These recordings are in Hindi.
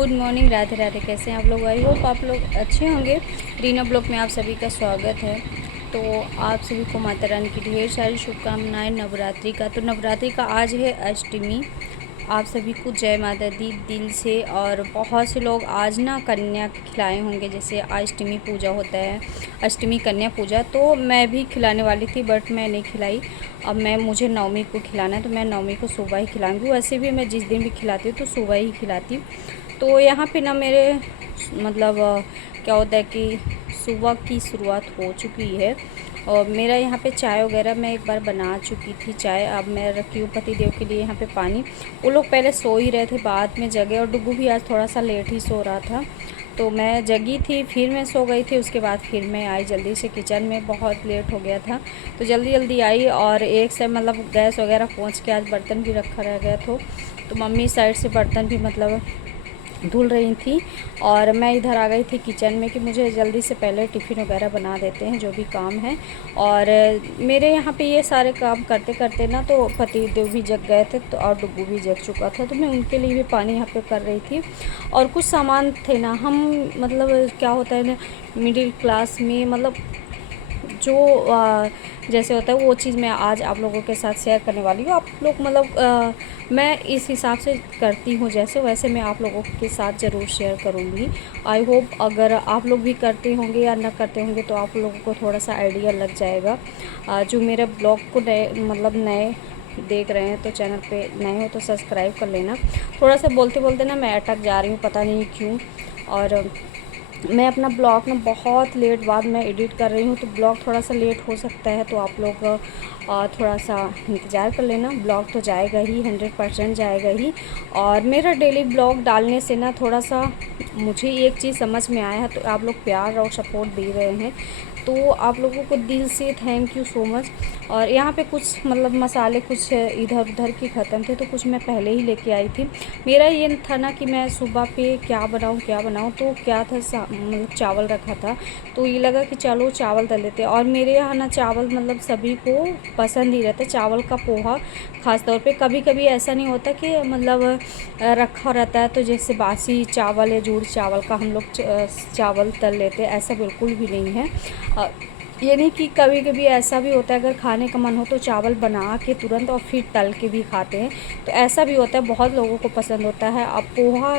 Good morning, Radhe Radhe. कैसे हैं आप लोग? आई होप आप लोग अच्छे होंगे। रीना ब्लॉग में आप सभी का स्वागत है। तो आप सभी को माता रानी की ढेर सारी शुभकामनाएं नवरात्रि का। तो नवरात्रि का आज है अष्टमी। आप सभी को जय माता दी दिल से। और बहुत से लोग आज ना कन्या खिलाए होंगे, जैसे अष्टमी पूजा होता है, अष्टमी कन्या पूजा। तो मैं भी खिलाने वाली थी बट मैं नहीं खिलाई। अब मुझे नवमी को खिलाना है, तो मैं नवमी को सुबह ही खिलाऊंगी। वैसे भी मैं जिस दिन भी खिलाती हूँ तो सुबह ही खिलाती हूँ। तो यहाँ पे ना मेरे मतलब क्या होता है कि सुबह की शुरुआत हो चुकी है। और मेरा यहाँ पे चाय वगैरह मैं एक बार बना चुकी थी चाय। अब मैं रखी हूँ पति देव के लिए यहाँ पे पानी। वो लोग पहले सो ही रहे थे, बाद में जगे। और डुग्गू भी आज थोड़ा सा लेट ही सो रहा था, तो मैं जगी थी, फिर मैं सो गई थी। उसके बाद फिर मैं आई जल्दी से किचन में, बहुत लेट हो गया था तो जल्दी जल्दी आई। और एक से मतलब गैस वगैरह पहुँच के आज बर्तन भी रखा रह गया तो मम्मी साइड से बर्तन भी मतलब धुल रही थी। और मैं इधर आ गई थी किचन में कि मुझे जल्दी से पहले टिफ़िन वगैरह बना देते हैं जो भी काम है। और मेरे यहाँ पे ये सारे काम करते करते ना तो पति देव भी जग गए थे, तो और डुग्गू भी जग चुका था, तो मैं उनके लिए भी पानी यहाँ पे कर रही थी। और कुछ सामान थे ना, हम मतलब क्या होता है ना, मिडिल क्लास में मतलब जो जैसे होता है वो चीज़ मैं आज आप लोगों के साथ शेयर करने वाली हूँ। आप लोग मतलब मैं इस हिसाब से करती हूँ, जैसे वैसे मैं आप लोगों के साथ ज़रूर शेयर करूँगी। आई होप अगर आप लोग भी करते होंगे या ना करते होंगे तो आप लोगों को थोड़ा सा आइडिया लग जाएगा। जो मेरे ब्लॉग को नए देख रहे हैं तो चैनल पे नए हो तो सब्सक्राइब कर लेना। थोड़ा सा बोलते बोलते ना मैं अटक जा रही हूँ, पता नहीं क्यों। और मैं अपना ब्लॉग ना बहुत लेट बाद में एडिट कर रही हूँ, तो ब्लॉग थोड़ा सा लेट हो सकता है, तो आप लोग थोड़ा सा इंतज़ार कर लेना। ब्लॉग तो जाएगा ही, 100% जाएगा ही। और मेरा डेली ब्लॉग डालने से ना थोड़ा सा मुझे एक चीज़ समझ में आया है, तो आप लोग प्यार और सपोर्ट दे रहे हैं, तो आप लोगों को दिल से थैंक यू सो मच। और यहाँ पे कुछ मतलब मसाले कुछ इधर उधर के ख़त्म थे, तो कुछ मैं पहले ही लेके आई थी। मेरा ये था ना कि मैं सुबह पे क्या बनाऊँ, तो क्या था मतलब चावल रखा था, तो ये लगा कि चलो चावल तल लेते हैं। और मेरे यहाँ ना चावल मतलब सभी को पसंद ही रहता है, चावल का पोहा ख़ास तौर पे। कभी कभी ऐसा नहीं होता कि मतलब रखा रहता है तो जैसे बासी चावल या जूड़ चावल का हम लोग चावल तल लेते हैं, ऐसा बिल्कुल भी नहीं है। ये नहीं कि कभी कभी ऐसा भी होता है अगर खाने का मन हो तो चावल बना के तुरंत और फिर तल के भी खाते हैं, तो ऐसा भी होता है। बहुत लोगों को पसंद होता है। अब पोहा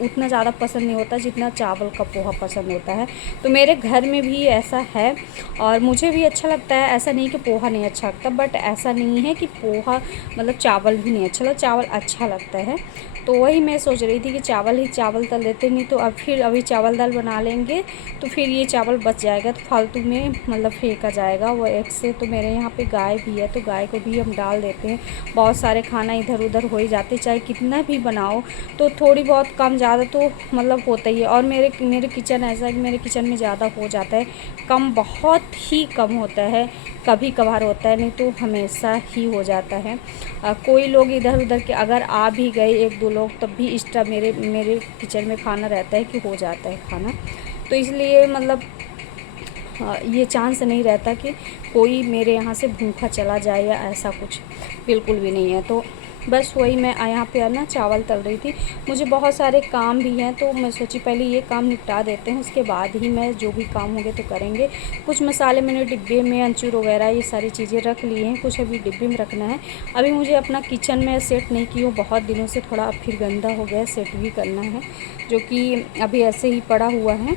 उतना ज़्यादा पसंद नहीं होता जितना चावल का पोहा पसंद होता है, तो मेरे घर में भी ऐसा है। और मुझे भी अच्छा लगता है, ऐसा नहीं कि पोहा नहीं अच्छा लगता, बट ऐसा नहीं है कि पोहा मतलब चावल भी नहीं अच्छा लगता, चावल अच्छा लगता है। तो वही मैं सोच रही थी कि चावल तल देते, नहीं तो अब फिर अभी चावल दाल बना लेंगे तो फिर ये चावल बच जाएगा, तो फालतू में मतलब फेंका जाएगा वो एक से। तो मेरे यहाँ पे गाय भी है, तो गाय को भी हम डाल देते हैं। बहुत सारे खाना इधर उधर हो ही जाते, चाहे कितना भी बनाओ तो थोड़ी बहुत कम ज़्यादा तो मतलब होता ही है। और मेरे किचन ऐसा है कि मेरे किचन में ज़्यादा हो जाता है, कम बहुत ही कम होता है, कभी कभार होता है, नहीं तो हमेशा ही हो जाता है। कोई लोग इधर उधर के अगर आ भी गए एक दो लोग, तब भी एक्स्ट्रा मेरे किचन में खाना रहता है कि हो जाता है खाना। तो इसलिए मतलब ये चांस नहीं रहता कि कोई मेरे यहाँ से भूखा चला जाए या ऐसा कुछ, बिल्कुल भी नहीं है। तो बस वही मैं यहाँ पे ना चावल तल रही थी। मुझे बहुत सारे काम भी हैं, तो मैं सोची पहले ये काम निपटा देते हैं, उसके बाद ही मैं जो भी काम होंगे तो करेंगे। कुछ मसाले मैंने डिब्बे में अमचूर वगैरह ये सारी चीज़ें रख ली हैं, कुछ अभी डिब्बे में रखना है। अभी मुझे अपना किचन में सेट नहीं की हूँ बहुत दिनों से, थोड़ा अब फिर गंदा हो गया, सेट भी करना है, जो कि अभी ऐसे ही पड़ा हुआ है।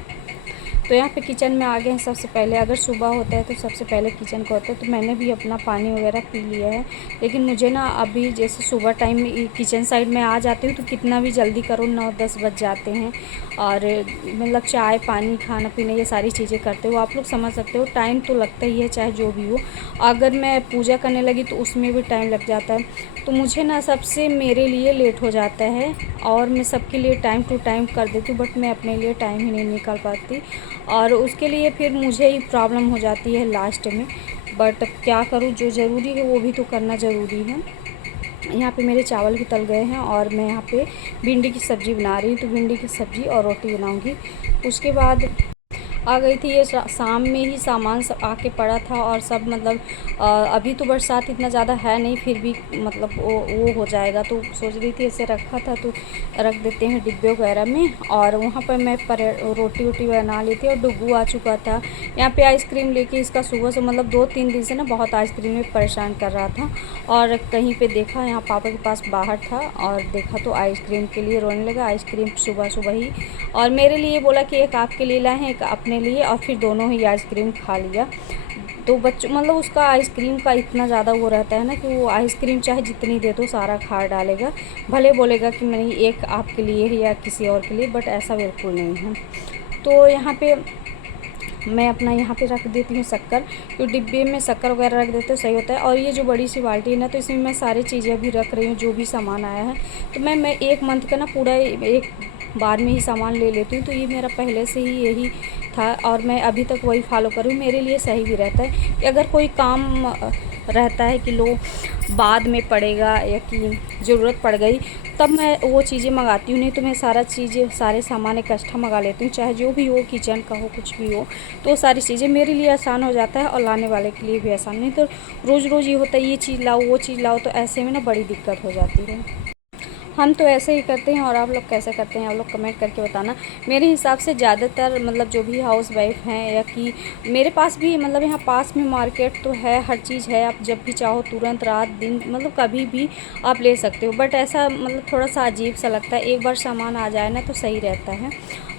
तो यहाँ पे किचन में आ गए हैं। सबसे पहले अगर सुबह होता है तो सबसे पहले किचन का होता है, तो मैंने भी अपना पानी वगैरह पी लिया है। लेकिन मुझे ना अभी जैसे सुबह टाइम में किचन साइड में आ जाती हूँ तो कितना भी जल्दी करो 9-10 बज जाते हैं। और मतलब चाय पानी खाना पीना ये सारी चीज़ें करते हो, आप लोग समझ सकते हो, टाइम तो लगता ही है चाहे जो भी हो। अगर मैं पूजा करने लगी तो उसमें भी टाइम लग जाता है, तो मुझे ना सबसे मेरे लिए लेट हो जाता है। और मैं सबके लिए टाइम टू टाइम कर देती हूँ, बट मैं अपने लिए टाइम ही नहीं निकाल पाती, और उसके लिए फिर मुझे ही प्रॉब्लम हो जाती है लास्ट में। बट क्या करूँ, जो ज़रूरी है वो भी तो करना ज़रूरी है। यहाँ पे मेरे चावल भी तल गए हैं और मैं यहाँ पे भिंडी की सब्ज़ी बना रही हूँ, तो भिंडी की सब्ज़ी और रोटी बनाऊँगी। उसके बाद आ गई थी। ये शाम में ही सामान सब आके पड़ा था और सब मतलब अभी तो बरसात इतना ज़्यादा है नहीं, फिर भी मतलब वो हो जाएगा, तो सोच रही थी ऐसे रखा था तो रख देते हैं डिब्बे वगैरह में। और वहाँ पर मैं रोटी वोटी बना ली थी और डुग्गू आ चुका था यहाँ पे आइसक्रीम लेके। इसका सुबह से मतलब 2-3 दिन से ना बहुत आइसक्रीम में परेशान कर रहा था, और कहीं पे देखा यहाँ पापा के पास बाहर था और देखा तो आइसक्रीम के लिए रोने लगा। आइसक्रीम सुबह सुबह ही, और मेरे लिए बोला कि एक आपके लिए लाए हैं एक अपने लिए, और फिर दोनों ही आइसक्रीम खा लिया। तो बच्चों मतलब उसका आइसक्रीम का इतना ज़्यादा वो रहता है ना कि वो आइसक्रीम चाहे जितनी दे दो सारा खा डालेगा, भले बोलेगा कि नहीं एक आपके लिए है या किसी और के लिए, बट ऐसा बिल्कुल नहीं है। तो यहाँ पे मैं अपना यहाँ पे रख देती हूँ शक्कर, तो डिब्बे में शक्कर वगैरह रख देते हो सही होता है। और ये जो बड़ी सी बाल्टी है ना, तो इसमें मैं सारी चीज़ें अभी रख रही हूँ जो भी सामान आया है। तो मैं 1 मंथ का ना पूरा एक बार में ही सामान ले लेती हूँ, तो ये मेरा पहले से ही यही था और मैं अभी तक वही फॉलो कर रही हूँ। मेरे लिए सही भी रहता है कि अगर कोई काम रहता है कि लो बाद में पड़ेगा या कि ज़रूरत पड़ गई, तब मैं वो चीज़ें मंगाती हूँ। नहीं तो मैं सारे सामान इकट्ठा मंगा लेती हूँ, चाहे जो भी हो, किचन का हो, कुछ भी हो, तो सारी चीज़ें मेरे लिए आसान हो जाता है और लाने वाले के लिए भी आसान। नहीं तो रोज़ रोज़ ये होता है ये चीज़ लाओ वो चीज़ लाओ, तो ऐसे में ना बड़ी दिक्कत हो जाती है। हम तो ऐसे ही करते हैं, और आप लोग कैसे करते हैं आप लोग कमेंट करके बताना। मेरे हिसाब से ज़्यादातर मतलब जो भी हाउस वाइफ हैं, या कि मेरे पास भी मतलब यहाँ पास में मार्केट तो है, हर चीज़ है, आप जब भी चाहो तुरंत रात दिन मतलब कभी भी आप ले सकते हो। बट ऐसा मतलब थोड़ा सा अजीब सा लगता है, एक बार सामान आ जाए ना तो सही रहता है।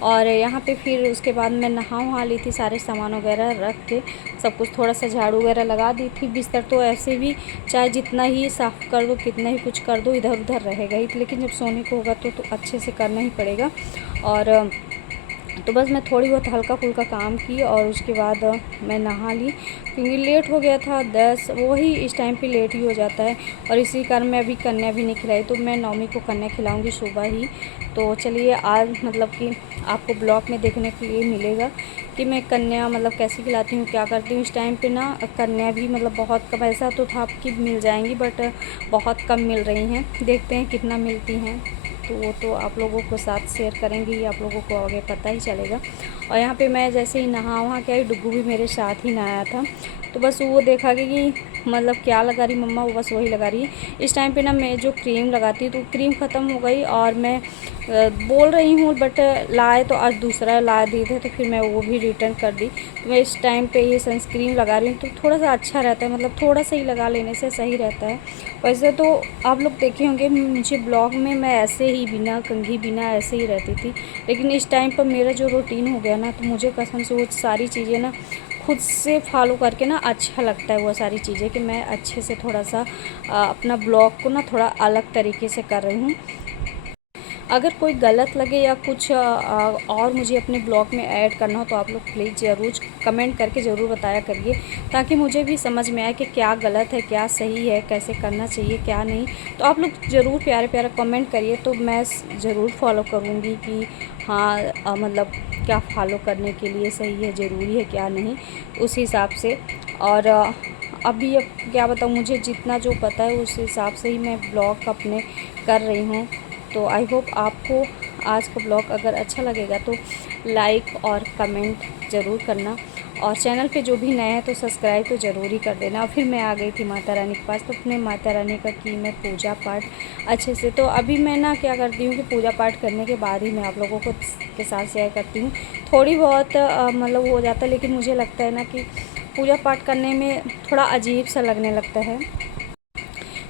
और यहाँ पे फिर उसके बाद मैं नहा वहा ली थी, सारे सामान वगैरह रख के सब कुछ, थोड़ा सा झाड़ू वगैरह लगा दी थी। बिस्तर तो ऐसे भी चाहे जितना ही साफ़ कर दो, कितना ही कुछ कर दो, इधर उधर रहेगा ही, लेकिन जब सोने को होगा तो अच्छे से करना ही पड़ेगा। और तो बस मैं थोड़ी बहुत हल्का फुल्का काम की और उसके बाद मैं नहा ली, क्योंकि लेट हो गया था 10, वही इस टाइम पे लेट ही हो जाता है। और इसी कारण मैं अभी कन्या भी नहीं खिलाई, तो मैं नौमी को कन्या खिलाऊंगी सुबह ही। तो चलिए आज मतलब कि आपको ब्लॉग में देखने के लिए मिलेगा कि मैं कन्या मतलब कैसे खिलाती हूँ, क्या करती हूँ। इस टाइम पे ना कन्या भी मतलब बहुत कम, ऐसा तो था कि मिल जाएंगी बट बहुत कम मिल रही हैं, देखते हैं कितना मिलती हैं, तो वो तो आप लोगों के साथ शेयर करेंगे ही, आप लोगों को आगे पता ही चलेगा। और यहाँ पे मैं जैसे ही नहा वहाँ के आई, डुग्गू भी मेरे साथ ही नहाया था, तो बस वो देखा कि मतलब क्या लगा रही मम्मा, वो बस वही लगा रही है। इस टाइम पे ना मैं जो क्रीम लगाती हूँ तो क्रीम ख़त्म हो गई, और मैं बोल रही हूँ बट लाए तो आज दूसरा ला दिए थे, तो फिर मैं वो भी रिटर्न कर दी। तो मैं इस टाइम पे ये सनस्क्रीन लगा रही हूँ, तो थोड़ा सा अच्छा रहता है, मतलब थोड़ा सा ही लगा लेने से सही रहता है। वैसे तो आप लोग देखे होंगे मुझे ब्लॉग में, मैं ऐसे ही बिना कंघी बिना ऐसे ही रहती थी, लेकिन इस टाइम पर मेरा जो रूटीन हो गया ना, तो मुझे कसम से वो सारी चीज़ें ना खुद से फॉलो करके ना अच्छा लगता है वो सारी चीज़ें, कि मैं अच्छे से थोड़ा सा अपना ब्लॉग को ना थोड़ा अलग तरीके से कर रही हूँ। अगर कोई गलत लगे या कुछ और मुझे अपने ब्लॉग में ऐड करना हो, तो आप लोग प्लीज़ ज़रूर कमेंट करके ज़रूर बताया करिए, ताकि मुझे भी समझ में आए कि क्या गलत है क्या सही है, कैसे करना चाहिए क्या नहीं। तो आप लोग ज़रूर प्यारे प्यारे कमेंट करिए, तो मैं ज़रूर फॉलो करूँगी कि हाँ मतलब क्या फॉलो करने के लिए सही है, ज़रूरी है क्या नहीं, उस हिसाब से। और अभी अब क्या बताऊँ, मुझे जितना जो पता है उस हिसाब से ही मैं ब्लॉग अपने कर रही हूँ। तो आई होप आपको आज का ब्लॉग अगर अच्छा लगेगा तो लाइक और कमेंट ज़रूर करना, और चैनल पे जो भी नए हैं तो सब्सक्राइब तो ज़रूर ही कर देना। और फिर मैं आ गई थी माता रानी के पास, तो अपने माता रानी का की मैं पूजा पाठ अच्छे से। तो अभी मैं ना क्या करती हूँ कि पूजा पाठ करने के बाद ही मैं आप लोगों को के साथ शेयर करती हूँ। थोड़ी बहुत मतलब हो जाता है, लेकिन मुझे लगता है ना कि पूजा पाठ करने में थोड़ा अजीब सा लगने लगता है।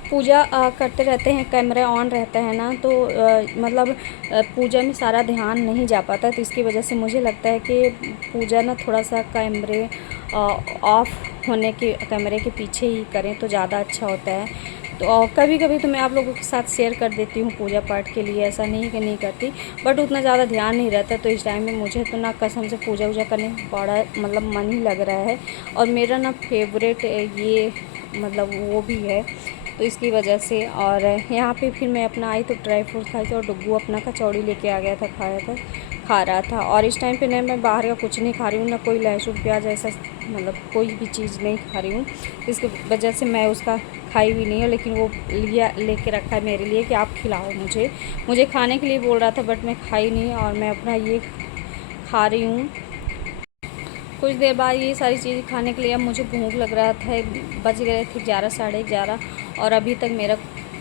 पूजा करते रहते हैं, कैमरा ऑन रहता है ना, तो मतलब पूजा में सारा ध्यान नहीं जा पाता, तो इसकी वजह से मुझे लगता है कि पूजा ना थोड़ा सा कैमरे ऑफ होने के, कैमरे के पीछे ही करें तो ज़्यादा अच्छा होता है। तो कभी कभी तो मैं आप लोगों के साथ शेयर कर देती हूँ पूजा पाठ के लिए, ऐसा नहीं कि नहीं करती, बट उतना ज़्यादा ध्यान नहीं रहता। तो इस टाइम में मुझे तो ना कसम से पूजा वूजा करने बड़ा मतलब मन ही लग रहा है, और मेरा ना फेवरेट ये मतलब वो भी है, तो इसकी वजह से। और यहाँ पे फिर मैं अपना आई तो ड्राई फ्रूट खाई थी, और डुग्गू अपना कचौड़ी लेके आ गया था, खा रहा था। और इस टाइम पे ना मैं बाहर का कुछ नहीं खा रही हूँ, ना कोई लहसुन प्याज ऐसा मतलब कोई भी चीज़ नहीं खा रही हूँ, इसकी वजह से मैं उसका खाई भी नहीं है। लेकिन वो लेके रखा है मेरे लिए कि आप खिलाओ मुझे खाने के लिए बोल रहा था, बट मैं खाई नहीं, और मैं अपना ये खा रही हूँ। कुछ देर बाद ये सारी चीज़ खाने के लिए अब मुझे भूख लग रहा था। बज गए थे 11 साढ़े 11 और अभी तक मेरा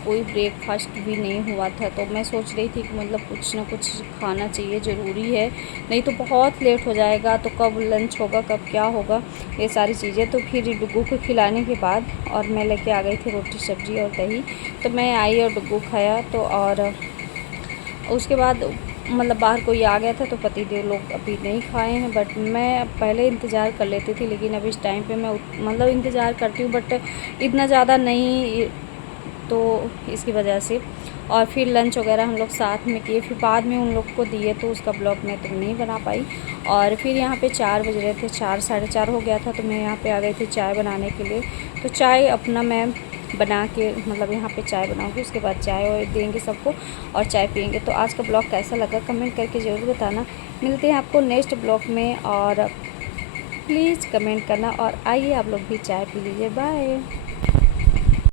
कोई ब्रेकफास्ट भी नहीं हुआ था। तो मैं सोच रही थी कि मतलब कुछ ना कुछ खाना चाहिए, ज़रूरी है, नहीं तो बहुत लेट हो जाएगा। तो कब लंच होगा, कब क्या होगा, ये सारी चीज़ें। तो फिर डुग्गू को खिलाने के बाद और मैं लेके आ गई थी रोटी सब्ज़ी और दही। तो मैं आई और डुग्गू खाया। तो और उसके बाद मतलब बाहर कोई आ गया था तो पतिदेव लोग अभी नहीं खाए हैं, बट मैं पहले इंतज़ार कर लेती थी, लेकिन अब इस टाइम पे मैं मतलब इंतज़ार करती हूँ बट इतना ज़्यादा नहीं, तो इसकी वजह से। और फिर लंच वगैरह हम लोग साथ में किए, फिर बाद में उन लोग को दिए, तो उसका ब्लॉग मैं तो नहीं बना पाई। और फिर यहाँ पे 4 बज रहे थे, 4 साढ़े 4 हो गया था, तो मैं यहाँ पे आ गई थी चाय बनाने के लिए। तो चाय अपना मैं बना के मतलब यहाँ पे चाय बनाऊँगी, उसके बाद चाय और देंगे सबको और चाय पियेंगे। तो आज का ब्लॉग कैसा लगा कमेंट करके ज़रूर बताना। मिलते हैं आपको नेक्स्ट ब्लॉग में, और प्लीज़ कमेंट करना, और आइए आप लोग भी चाय पी लीजिए। बाय।